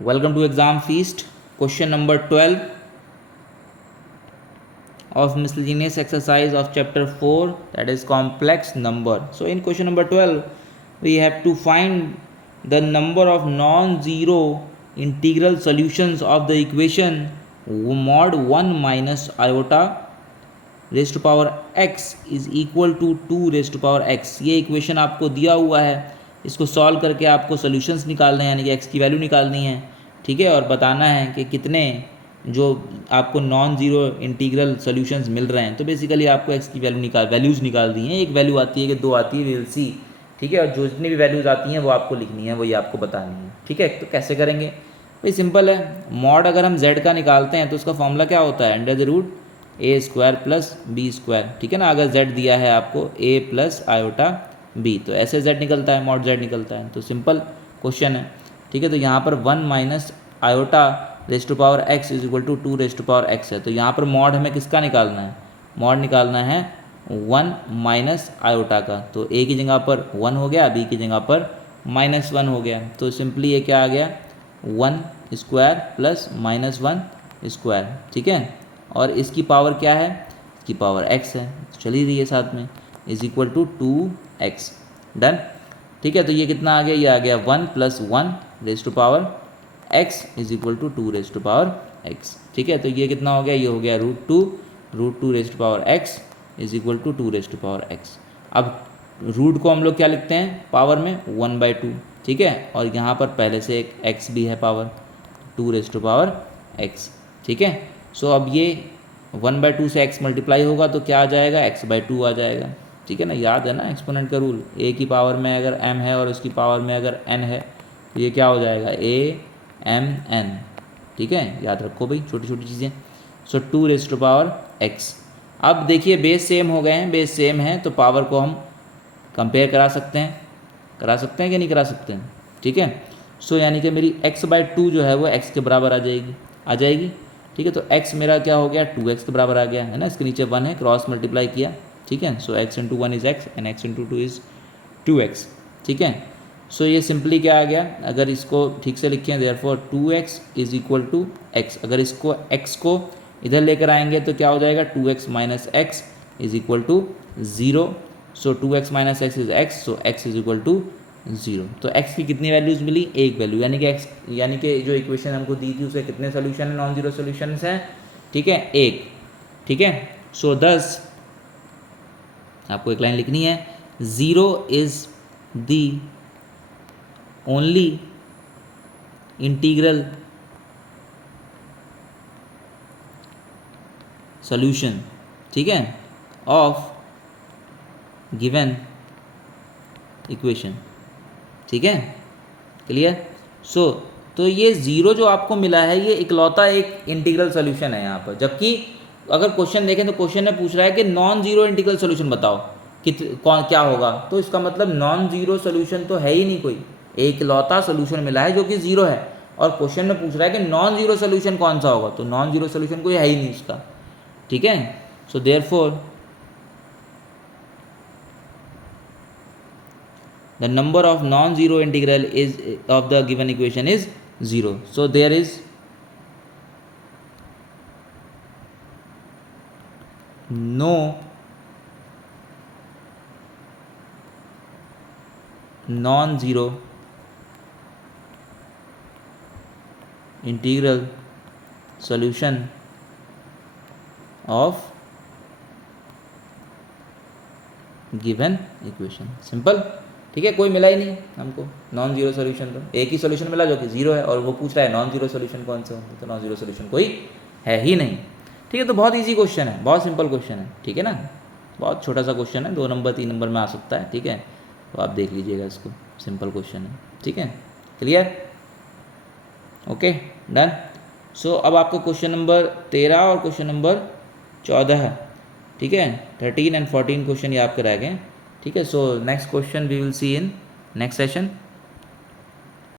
Welcome to exam feast. Question number 12 of miscellaneous exercise of chapter 4, that is complex number. So in question number 12 we have to find the number of non-zero integral solutions of the equation mod 1 minus iota raised to power x is equal to 2 raised to power x। ये equation आपको दिया हुआ है, इसको solve करके आपको solutions निकालने हैं, यानी कि x की वैल्यू निकालनी है, ठीक है, और बताना है कि कितने जो आपको नॉन ज़ीरो इंटीग्रल सॉल्यूशंस मिल रहे हैं। तो बेसिकली आपको x की वैल्यूज़ निकाल दी हैं। एक वैल्यू आती है कि दो आती है, वी विल सी, ठीक है, और जो जितनी भी वैल्यूज़ आती हैं वो आपको लिखनी है, वही आपको बतानी है, ठीक है। तो कैसे करेंगे भाई, सिंपल है। मॉड अगर हम z का निकालते हैं तो उसका फॉर्मूला क्या होता है, under the root A square plus B square, ठीक है ना। अगर z दिया है आपको a प्लस आयोटा b, तो ऐसे z निकलता है, मॉड z निकलता है। तो सिंपल क्वेश्चन है, ठीक है। तो यहाँ पर 1 minus iota raised to power x is equal to 2 raised to power x है। तो यहाँ पर मॉड हमें किसका निकालना है, मॉड निकालना है 1 माइनस आयोटा का। तो a की जगह पर 1 हो गया, b की जगह पर -1 हो गया। तो सिंपली ये क्या आ गया, 1 स्क्वायर प्लस -1 स्क्वायर, ठीक है। और इसकी पावर क्या है, इसकी पावर x है, चली रही है साथ में, is equal to 2x। Done, ठीक है। तो ये कितना आ गया, ये आ गया 1 plus 1 raise to power x is equal to 2 raise to power x, ठीक है। तो ये कितना हो गया, ये हो गया √2 raise to power x is equal to 2 raise to power x। अब रूट को हम लोग क्या लिखते हैं पावर में, 1/2, ठीक है। और यहाँ पर पहले से एक x भी है power, 2 raise to power x, ठीक है। सो अब ये 1/2 से x मल्टीप्लाई होगा तो क्या आ जाएगा, x/2 आ जाएगा, ठीक है ना। याद है ना एक्सपोनेंट का रूल, a की पावर में अगर m है और उसकी पावर में अगर n है तो ये क्या हो जाएगा, a(m)n, ठीक है। याद रखो भाई छोटी छोटी चीज़ें। सो 2 रेज टू पावर x। अब देखिए बेस सेम हो गए हैं, बेस सेम है तो पावर को हम कंपेयर करा सकते हैं कि नहीं करा सकते हैं, ठीक है। सो यानी कि मेरी x/2 जो है वो x के बराबर आ जाएगी, ठीक है। तो x मेरा क्या हो गया, 2x के बराबर आ गया है ना। इसके नीचे 1 है, क्रॉस मल्टीप्लाई किया, ठीक है। सो x into 1 is x and x into 2 is 2x, ठीक है। सो ये सिंपली क्या आ गया, अगर इसको ठीक से लिखें, therefore 2x is equal to x। अगर इसको x को इधर लेकर आएंगे तो क्या हो जाएगा, 2x minus X is equal to 0। So 2x minus X is x, so x is equal to 0। तो x की कितनी वैल्यूज़ मिली, एक वैल्यू, यानी कि जो इक्वेशन हमको दी थी उसके कितने सोल्यूशन है, नॉन जीरो सोल्यूशंस हैं, ठीक है, एक, ठीक है। सो दस आपको एक लाइन लिखनी है, 0 is the only integral solution, ठीक है, ऑफ गिवन इक्वेशन, ठीक है, क्लियर। सो तो ये 0 जो आपको मिला है ये इकलौता एक इंटीग्रल सोल्यूशन है यहाँ पर। जबकि अगर क्वेश्चन देखें तो क्वेश्चन में पूछ रहा है कि नॉन जीरो इंटीग्रल सोल्यूशन बताओ कौन क्या होगा, तो इसका मतलब नॉन जीरो सोल्यूशन तो है ही नहीं कोई, एक इकलौता सोल्यूशन मिला है जो कि 0 है। और क्वेश्चन में पूछ रहा है कि नॉन जीरो सोल्यूशन कौन सा होगा, तो नॉन जीरो सोल्यूशन कोई है ही नहीं इसका, ठीक है। So therefore the number of non-zero integral is of the given equation is 0. So there is no non-zero integral solution of given equation। Simple, ठीक है, कोई मिला ही नहीं हमको नॉन जीरो सोल्यूशन। तो एक ही सोल्यूशन मिला जो कि 0 है, और वो पूछ रहा है नॉन जीरो सोल्यूशन कौन से होंगे, तो नॉन जीरो सोल्यूशन कोई है ही नहीं, ठीक है। तो बहुत इजी क्वेश्चन है, बहुत सिंपल क्वेश्चन है, ठीक है ना। बहुत छोटा सा क्वेश्चन है, 2 नंबर 3 नंबर में आ सकता है, ठीक है। तो आप देख लीजिएगा इसको, सिंपल क्वेश्चन है, ठीक है, क्लियर, ओके, डन। सो अब आपका क्वेश्चन नंबर 13 और क्वेश्चन नंबर 14 है, ठीक है। 13 एंड 14 क्वेश्चन ये आपके रह गए, ठीक है। So next question we will see in next session.